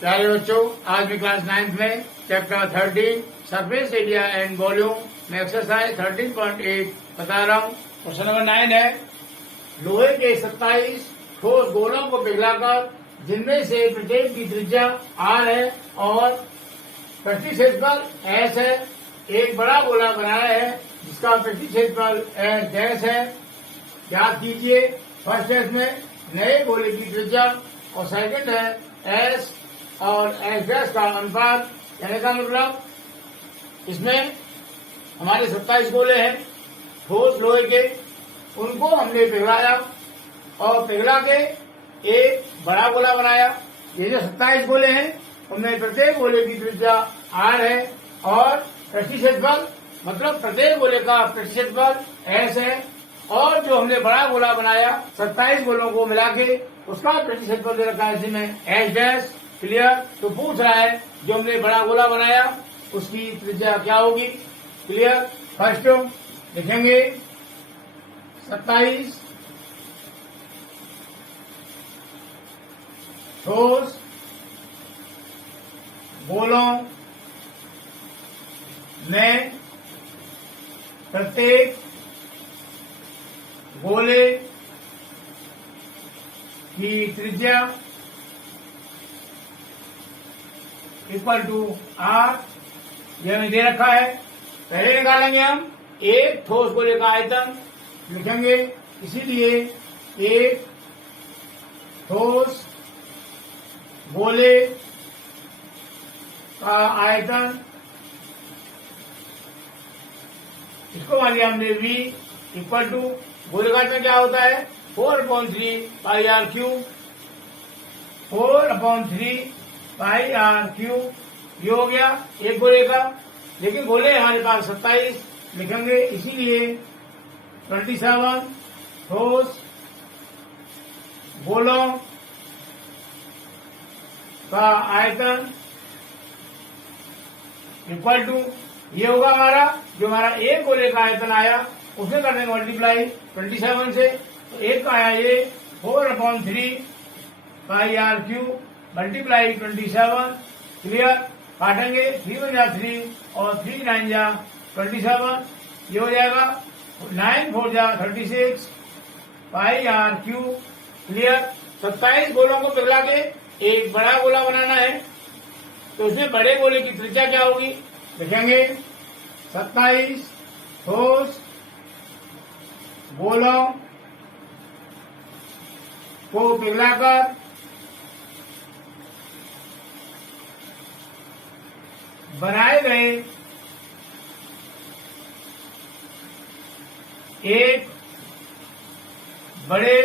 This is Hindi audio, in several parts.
प्यारे बच्चों, आज मैं क्लास 9th में chapter 13 surface area and volume में एक्सरसाइज 13.8 बता रहा हूँ। क्वेश्चन नंबर 9 है, लोहे के 27 ठोस गोलों को पिघलाकर जिनमें से प्रत्येक की त्रिज्या R है और पृष्ठीय क्षेत्रफल S है, एक बड़ा गोला बनाया है जिसका पृष्ठीय क्षेत्रफल S डैश है। याद कीजिए, फर्स्ट केस में नए गोले की त्रिज्या और सेकंड है S और S डैश का अनुपात। कहने का मतलब इसमें हमारे 27 गोले हैं ठोस लोहे के, उनको हमने पिघलाया और पिघला के एक बड़ा गोला बनाया। ये जो 27 गोले हैं उनमें प्रत्येक गोले की त्रिज्या R है और पृष्ठीय क्षेत्रफल मतलब प्रत्येक गोले का पृष्ठीय क्षेत्रफल S है, और जो हमने बड़ा गोला बनाया 27 गोलों को मिला के उसका पृष्ठीय क्षेत्रफल दे रखा है इसी में S डैश। क्लियर? तो पूछ रहा है जो हमने बड़ा गोला बनाया उसकी त्रिज्या क्या होगी। क्लियर? फर्स्ट लिखेंगे 27 ठोस गोलों में प्रत्येक गोले की त्रिज्या इक्वल टू R। यह हमें दे रखा है। पहले निकालेंगे हम एक ठोस गोले का आयतन, लिखेंगे इसीलिए एक ठोस गोले का आयतन, इसको मान लिया हमने V इक्वल टू गोले का आयतन क्या होता है 4/3 पाई R क्यूब, 4/3 पाई R क्यूब। ये हो गया एक गोले का, लेकिन गोले हमारे पास 27 लिखेंगे इसीलिए 27 ठोस गोलों का आयतन इक्वल टू ये होगा हमारा जो हमारा एक गोले का आयतन आया उसमें कर देंगे मल्टीप्लाई 27 से, तो एक का आया ये 4/3 पाई R क्यूब मल्टीप्लाई 27। क्लियर? काटेंगे 3 × 3 और 3 × 9 27। ये हो जाएगा 9 × 4 36 पाई R क्यूब। क्लियर? 27 गोलों को पिघला के एक बड़ा गोला बनाना है, तो उसमें बड़े गोले की त्रिज्या क्या होगी लिखेंगे 27 ठोस गोलों को पिघलाकर बनाए गए एक बड़े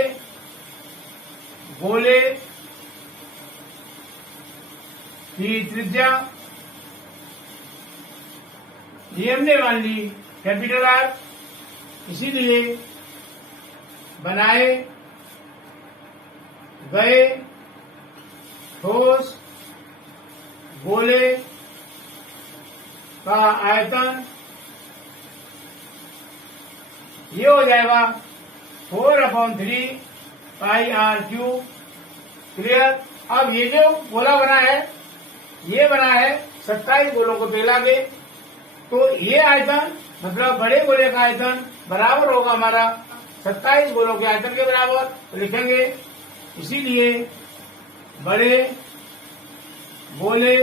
गोले की त्रिज्या, ये हमने मान ली कैपिटल R, इसीलिए बनाए गए ठोस गोले का आयतन ये हो जाएगा 4/3 पाई R क्यूब। क्लियर? अब ये जो गोला बना है ये बना है 27 गोलों को पिघला के, तो ये आयतन मतलब बड़े गोले का आयतन बराबर होगा हमारा 27 गोलों के आयतन के बराबर। तो लिखेंगे इसीलिए बड़े गोले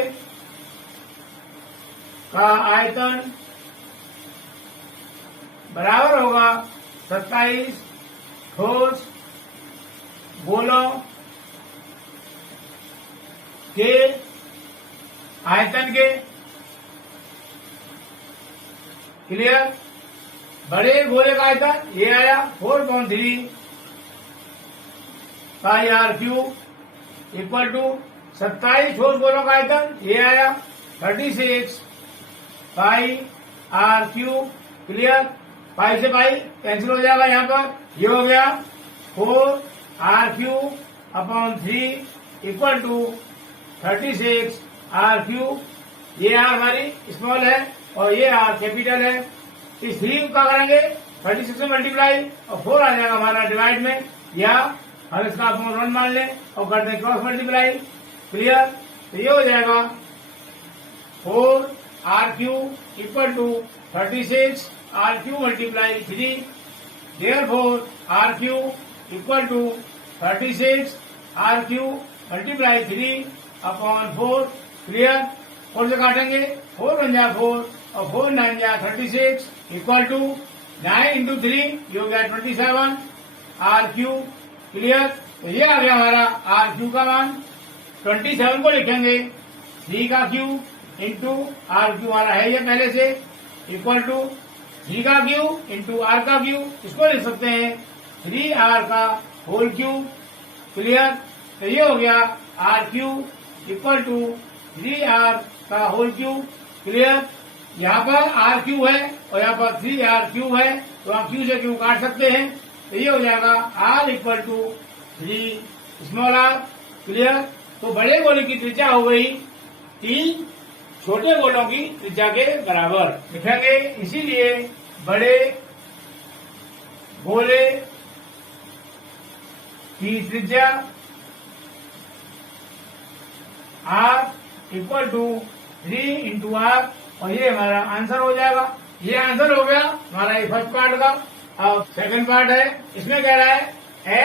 का आयतन बराबर होगा 27 ठोस गोलों के आयतन के। क्लियर? बड़े गोले का आयतन ये आया 4/3 पाई R क्यूब इक्वल टू 27 ठोस गोलों का आयतन ये आया 36 pi R cube. Clear? Pi से पाई कैंसिल हो जाएगा, यहाँ पर ये हो गया 4 R cube upon 3 equal to 36 R cube. ये R हमारी स्मॉल है और ये R कैपिटल है। इस 3 का करेंगे 36 से मल्टीप्लाई और 4 आ जाएगा हमारा डिवाइड में, या हम इसका अपॉन 1 मान लें और कर दें क्रॉस मल्टीप्लाई। क्लियर? तो ये हो जाएगा 4 RQ equal to 36 RQ multiply 3, therefore RQ equal to 36 RQ multiply 3 upon 4। Clear? 4 से काटेंगे, 4 1 जा 4 और 4 9 जा 36 इक्वल टू 9 इंटू 3, ये हो गया 27 RQ। क्लियर? तो ये आ गया हमारा RQ का मान। 27 को लिखेंगे 3 का Q इंटू RQ हमारा है ये पहले से, इक्वल टू 3 का Q इंटू R का Q, इसको लिख सकते हैं 3R का होल क्यूब। क्लियर? तो ये हो गया RQ इक्वल टू 3R का होल क्यूब। क्लियर? यहाँ पर RQ है और यहाँ पर 3RQ है, तो हम Q से Q काट सकते हैं, तो ये हो जाएगा R equal to 3 small r। Clear? तो बड़े गोले की त्रिज्या हो गई 3 छोटे गोलों की त्रिज्या के बराबर लिखेंगे। इसीलिए बड़े गोले की त्रिज्या R equal to 3 into R, और ये हमारा आंसर हो जाएगा। ये आंसर हो गया हमारा ये फर्स्ट पार्ट का। अब सेकंड पार्ट है, इसमें कह रहा है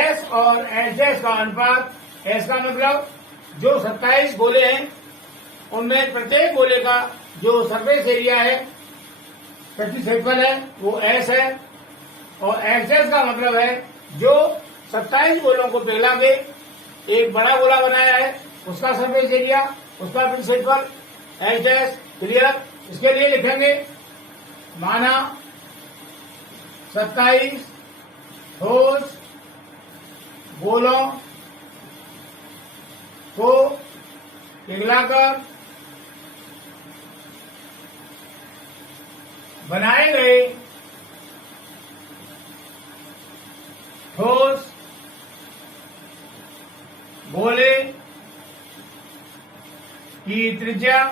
S और S' का अनुपात। S का मतलब जो 27 गोले हैं उनमें प्रत्येक गोले का जो सरफेस एरिया है, प्रति क्षेत्रफल है, वो S है, और S' का मतलब है जो 27 गोलों को पिघला के एक बड़ा गोला बनाया है उसका सरफेस एरिया, उसका प्रति क्षेत्रफल S'। क्लियर? इसके लिए लिखेंगे माना 27 ठोस गोलों को पिघलाकर बनाए गए ठोस गोले की त्रिज्या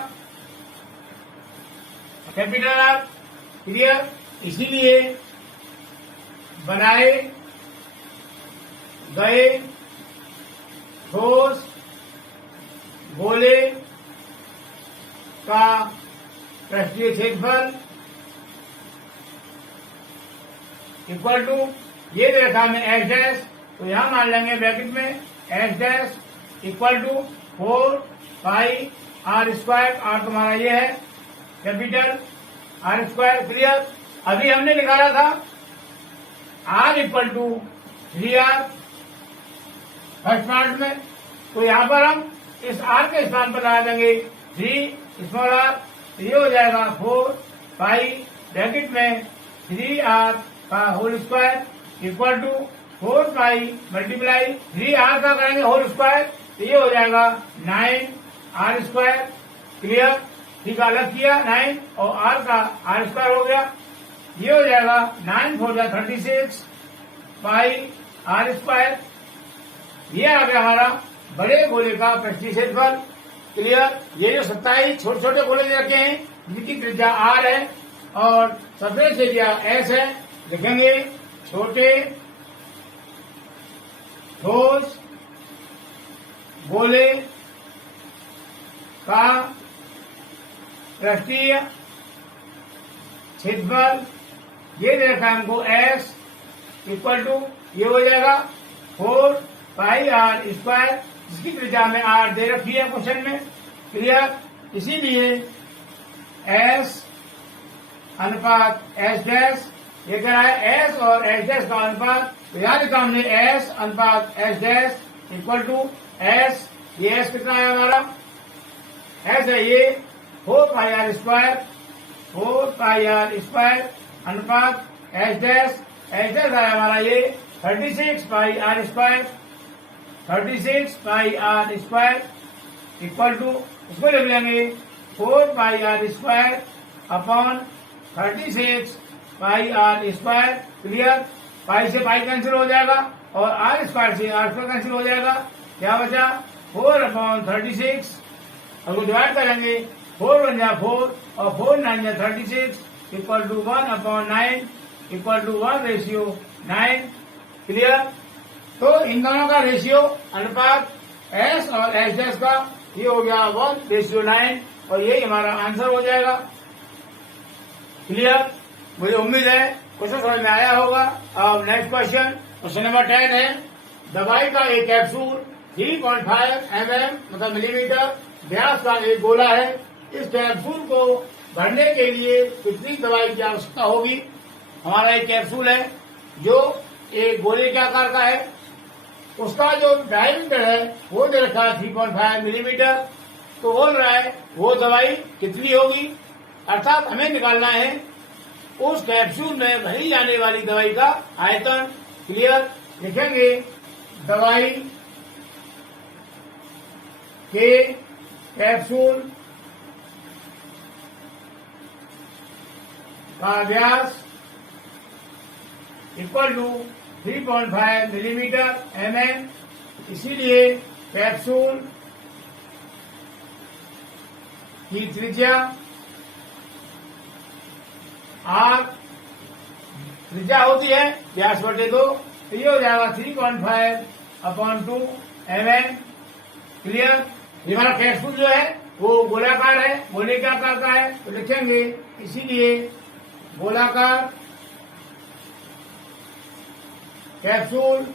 कैपिटल आर। क्लियर? इसीलिए बनाए गए ठोस गोले का पृष्ठीय क्षेत्रफल इक्वल टू, ये देखा में S', तो यहां मान लेंगे ब्रैकेट में S' equal to 4 pi R square. R तुम्हारा ये है कैपिटल R स्क्वायर। क्लियर? अभी हमने निकाला था R equal to 3R first part में, तो यहाँ पर हम इस R के स्थान पर लगा देंगे 3 स्मॉल r, तो ये हो जाएगा 4 पाई ब्रैकेट में 3R का whole square equal to 4 pi multiply 3R का करेंगे होल स्क्वायर, तो ये हो जाएगा 9R स्क्वायर। क्लियर? ठीक है, अलग किया 9 और R का R स्क्वायर हो गया, ये हो जाएगा 9 4 36 पाई R स्क्वायर। ये आ गया हमारा बड़े गोले का पृष्ठीय क्षेत्रफल। क्लियर? ये जो 27 छोटे छोटे गोले दे रखे हैं जिनकी त्रिज्या R है और सरफेस एरिया S है, लिखेंगे छोटे ठोस गोले का पृष्ठीय क्षेत्रफल, ये दे रखा है हमको S इक्वल टू, ये हो जाएगा 4 पाई R स्क्वायर, जिसकी त्रिज्या में R दे रखी है क्वेश्चन में। क्लियर? इसीलिए S अनुपात S डैश, ये कह रहा है S और S डैश का अनुपात, तो याद रखा हमने S अनुपात S dash equal to S, ये S कितना है हमारा, S है ये 4 pi R square, 4 pi R square अनुपात S डैश, S डैश है हमारा ये 36 pi R square, 36 pi R square equal to, इसको लिख लेंगे 4 pi R square upon 36 pi R square. Clear? Pi से पाई कैंसिल हो जाएगा और R स्क्वायर से R स्क्वायर कैंसिल हो जाएगा, क्या बचा 4 अपॉन 36, और वो डिवाइड करेंगे 4 1 जा 4 और 4 9 जा 36 equal to 1 upon 9 equal to 1 ratio 9। Clear? तो इन दोनों का रेशियो अनुपात S और S डैश का ये हो गया 1:9 और यही हमारा आंसर हो जाएगा। क्लियर? मुझे उम्मीद है क्वेश्चन समझ में आया होगा। अब नेक्स्ट क्वेश्चन नंबर 10 है, दवाई का एक कैप्सूल 3.5 mm मतलब मिलीमीटर व्यास का एक गोला है। इस कैप्सूल को भरने के लिए कितनी दवाई की आवश्यकता होगी? हमारा एक कैप्सूल है जो एक गोले के आकार का है, उसका जो डायमीटर है वो दे रखा है 3.5 मिलीमीटर। तो बोल रहा है वो दवाई कितनी होगी, अर्थात हमें निकालना है उस कैप्सूल में भरी जाने वाली दवाई का आयतन। क्लियर? लिखेंगे दवाई के कैप्सूल का व्यास इक्वल टू 3.5 मिलीमीटर mm, इसीलिए कैप्सूल की त्रिज्या R त्रिज्या होती है व्यास बटे 2, तो ये हो जाएगा 3.5/2 mm। क्लियर? ये हमारा कैप्सूल जो है वो गोलाकार है, गोले के आकार का है, तो लिखेंगे इसीलिए गोलाकार कैप्सूल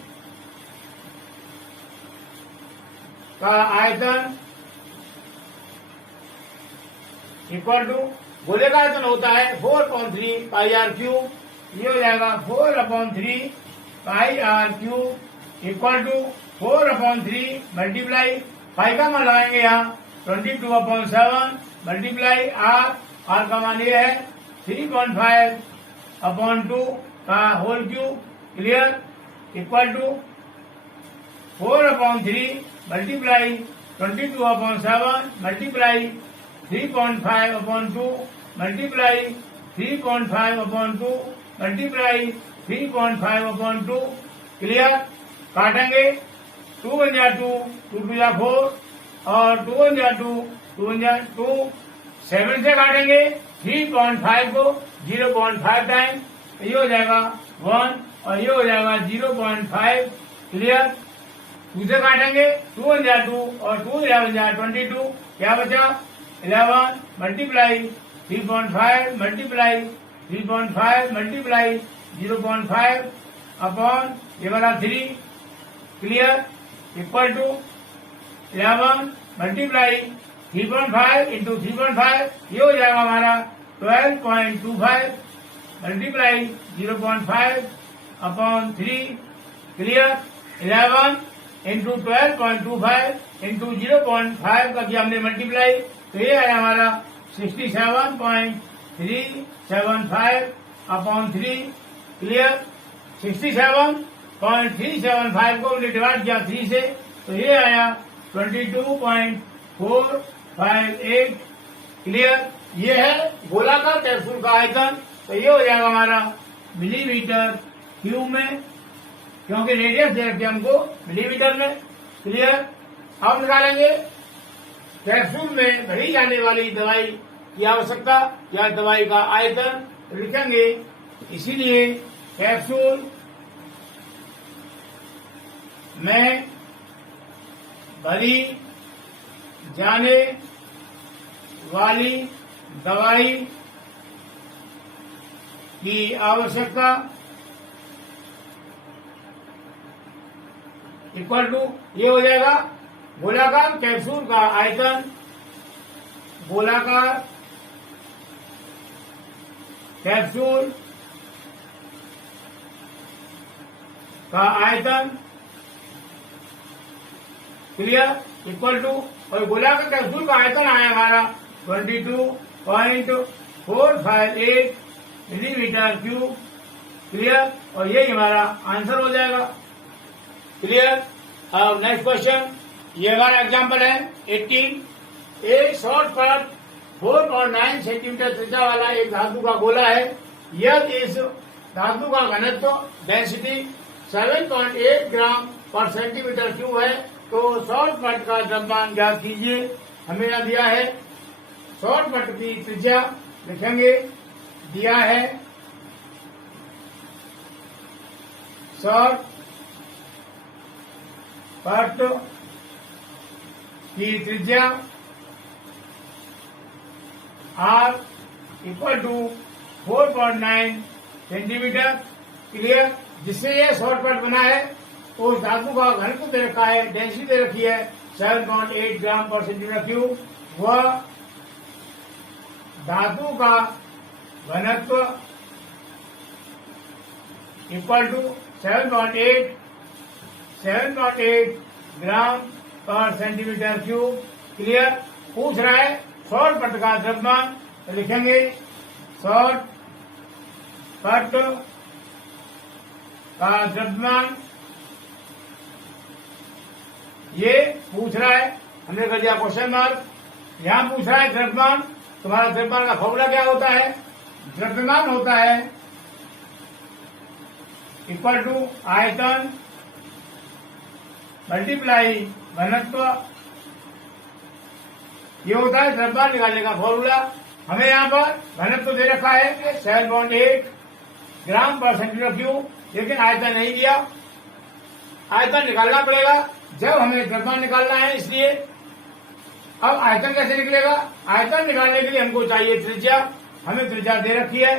का आयतन इक्वल टू, गोले का आयतन होता है 4/3 πr3, ये हो जाएगा 4/3 πr3 equal to 4/3 multiply pi का मान लगाएंगे यहाँ 22/7 मल्टीप्लाई आर का मान ये है 3.5/2 का whole cube. Clear? Equal to 4/3 multiply 22/7 multiply 3.5/2 multiply 3.5/2 multiply 3.5/2। Clear? काटेंगे 2 1 जा 2, 2 2 जा 4 और 2 1 जा 2, 2 1 जा 2, 7 से काटेंगे 3.5 को 0.5 टाइम, ये हो जाएगा 1 और ये हो जाएगा 0.5। क्लियर? 2 से काटेंगे 2 1 जा 2 और 2 11 जा 22, क्या बचा 11 मल्टीप्लाई 3.5 मल्टीप्लाई 3.5 मल्टीप्लाई 0.5 अपॉन ये वाला 3। Clear? Equal to 11 multiply 3.5 into 3.5, ये हो जाएगा हमारा 12.25 multiply 0.5 upon 3। Clear? 11 into 12.25 into 0.5 का किया हमने मल्टीप्लाई, तो ये आया हमारा 67.375 अपॉन 3। क्लियर? 67.375 को हमने डिवाइड किया 3 से, तो ये आया 22.458। क्लियर? ये है गोलाकार कैप्सूल का आयतन, तो ये हो जाएगा हमारा मिलीमीटर क्यूब में, क्योंकि रेडियस दे रखी हमको मिलीमीटर में। क्लियर? अब निकालेंगे कैप्सूल में भरी जाने वाली दवाई की आवश्यकता या दवाई का आयतन, लिखेंगे इसीलिए कैप्सूल में भरी जाने वाली दवाई की आवश्यकता इक्वल टू, ये हो जाएगा गोलाकार कैप्सूल का आयतन, गोलाकार कैप्सूल का आयतन। क्लियर? इक्वल टू, और गोलाकार कैप्सूल का आयतन आया हमारा 22.458 मिलीमीटर क्यूब। क्लियर? और यही हमारा आंसर हो जाएगा। क्लियर? अब नेक्स्ट क्वेश्चन, ये हमारा एग्जाम्पल है 18। एक शॉर्ट पर 4.9 सेंटीमीटर त्रिज्या वाला एक धातु का गोला है। यदि इस धातु का घनत्व डेंसिटी 7.8 ग्राम पर सेंटीमीटर क्यूब है, तो शॉर्ट पट का द्रव्यमान ज्ञात कीजिए। हमें यहां दिया है शॉर्ट पट की त्रिज्या, लिखेंगे दिया है शॉर्ट पट की त्रिज्या R equal to 4.9 centimetre. Clear. जिससे ये शॉर्टकट बना है उस धातु का घनत्व दे रखा है, डेंसिटी दे रखी है 7.8 ग्राम पर सेंटीमीटर क्यूब। वह धातु का घनत्व इक्वल टू 7.8 ग्राम पर सेंटीमीटर क्यूब। क्लियर। पूछ रहा है शॉर्टकट का द्रव्यमान, तो लिखेंगे शॉर्टकट का द्रव्यमान। ये पूछ रहा है, हमने कर दिया क्वेश्चन मार्क। यहां पूछ रहा है द्रव्यमान। तुम्हारा द्रव्यमान का फॉर्मूला क्या होता है? द्रव्यमान होता है इक्वल टू आयतन मल्टीप्लाई घनत्व। ये होता है द्रव्यमान निकालने का फॉर्मूला। हमें यहाँ पर घनत्व दे रखा है 7.8 ग्राम पर सेंटीमीटर क्यूब, लेकिन आयतन नहीं दिया। आयतन निकालना पड़ेगा जब हमें द्रव्यमान निकालना है, इसलिए अब आयतन कैसे निकलेगा? आयतन निकालने के लिए हमको चाहिए त्रिज्या। हमें त्रिज्या दे रखी है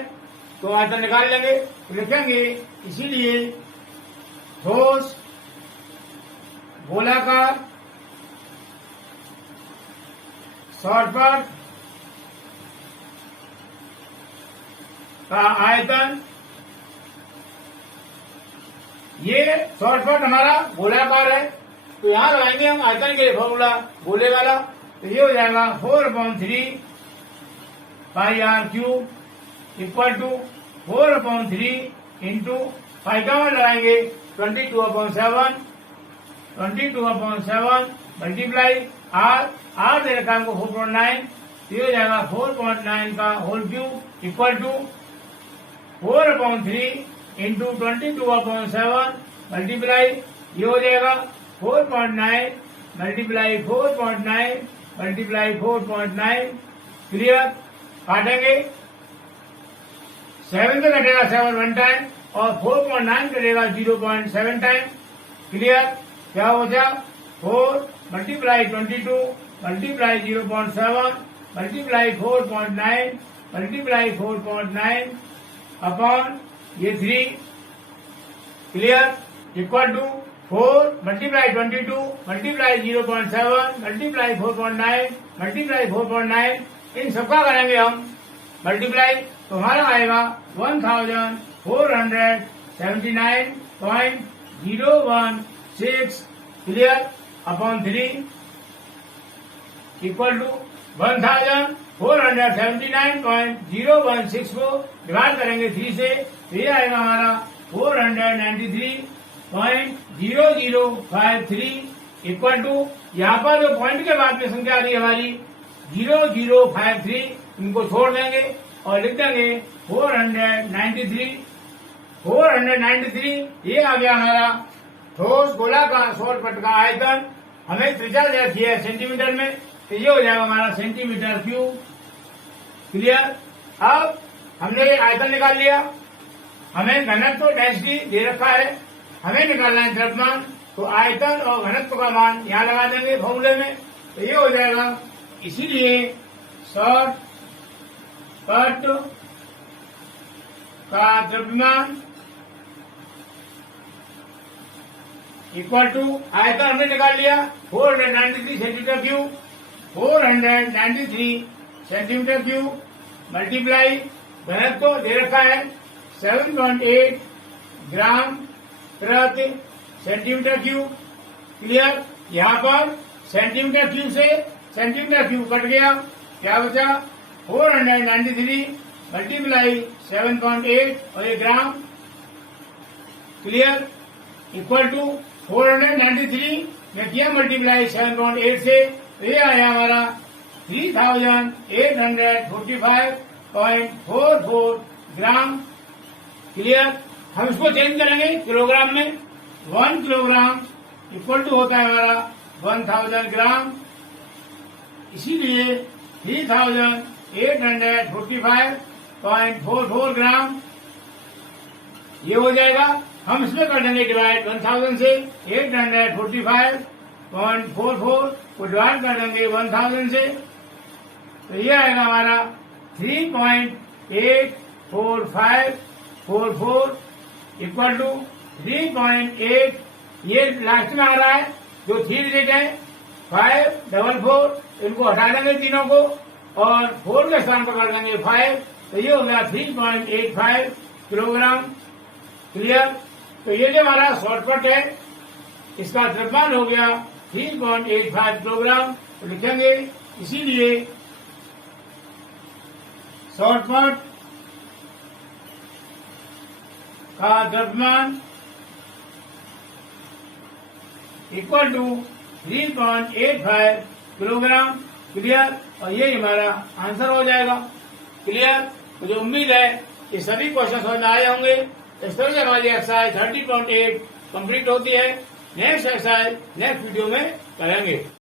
तो आयतन निकाल लेंगे। लिखेंगे इसीलिए ठोस गोलाकार शॉर्टकट का आयतन। ये शॉर्टकट हमारा गोलाकार है, तो यहां लगाएंगे हम आयतन के लिए फॉर्मूला गोले वाला। तो ये हो जाएगा 4/3 pi R cube equal to 4/3 into pi का मान लगाएंगे 22/7 मल्टीप्लाई आर दे रखा हमको 4.9। ये हो जाएगा 4.9 का whole cube equal to 4/3 into 22/7 multiply. ये हो जाएगा 4.9 मल्टीप्लाई 4.9 मल्टीप्लाई 4.9। क्लियर। काटेंगे 7 से कटेगा 7 1 टाइम और 4.9 कटेगा 0.7 टाइम। क्लियर। क्या हो जाए 4 multiply 22 multiply 0.7 multiply 4.9 multiply 4.9 upon ये 3। Clear. Equal to 4 multiply 22 multiply 0.7 multiply 4.9 multiply 4.9। इन सबका करेंगे हम मल्टीप्लाई, तो हमारा आएगा 1479.016। क्लियर। अपॉन 3 इक्वल टू 1479.016 को डिवाइड करेंगे 3 से, तो ये आएगा हमारा 493.0053 इक्वल टू, यहाँ पर जो पॉइंट के बाद में संख्या आ रही है हमारी 0053, इनको छोड़ देंगे और लिख देंगे 493। ये आ गया हमारा ठोस गोला का शॉर्टकट का आयतन। हमें त्रिज्या दे रखी है सेंटीमीटर में, तो ये हो जाएगा हमारा सेंटीमीटर क्यूब। क्लियर। अब हमने ये आयतन निकाल लिया। हमें घनत्व डेंसिटी दे रखा है, हमें निकालना है द्रव्यमान, तो आयतन और घनत्व का मान यहाँ लगा देंगे फॉर्मूले में, तो ये हो जाएगा। इसीलिए शॉर्टकट का द्रव्यमान इक्वल टू आयतन हमने निकाल लिया 493 centimetre cube, 493 centimetre cube multiply घनत्व दे रखा है 7.8 ग्राम प्रति सेंटीमीटर क्यूब। क्लियर। यहाँ पर सेंटीमीटर क्यूब से सेंटीमीटर क्यूब कट गया, क्या बचा 493 मल्टीप्लाई 7.8 और ये ग्राम। क्लियर। इक्वल टू 493 में किया मल्टीप्लाई 7.8 से, तो ये आया हमारा 3845.44 ग्राम। क्लियर। हम इसको चेंज करेंगे किलोग्राम में। 1 किलोग्राम इक्वल टू होता है हमारा 1000 ग्राम, इसीलिए 3845.44 ग्राम ये हो जाएगा। हम इसमें कर देंगे डिवाइड 1000 से 845 0.44 को डिवाइड कर देंगे 1000 से, तो ये आएगा हमारा 3.84544 इक्वल टू 3.8, ये लास्ट में आ रहा है जो 3 डिजिट है 544, इनको हटा देंगे तीनों को और 4 के स्थान पर कर देंगे 5, तो ये हो गया 3.85 किलोग्राम। क्लियर। तो ये जो हमारा शॉर्टकट है इसका द्रव्यमान हो गया 3.85 किलोग्राम, तो लिखेंगे इसीलिए शॉर्टकट का द्रव्यमान इक्वल टू 3.85 किलोग्राम। क्लियर। और ये हमारा आंसर हो जाएगा। क्लियर। मुझे उम्मीद है कि सभी क्वेश्चन समझ आए होंगे। इस तरह से हमारी एक्सरसाइज 30.8 कंप्लीट होती है। नेक्स्ट एक्सरसाइज नेक्स्ट वीडियो में करेंगे।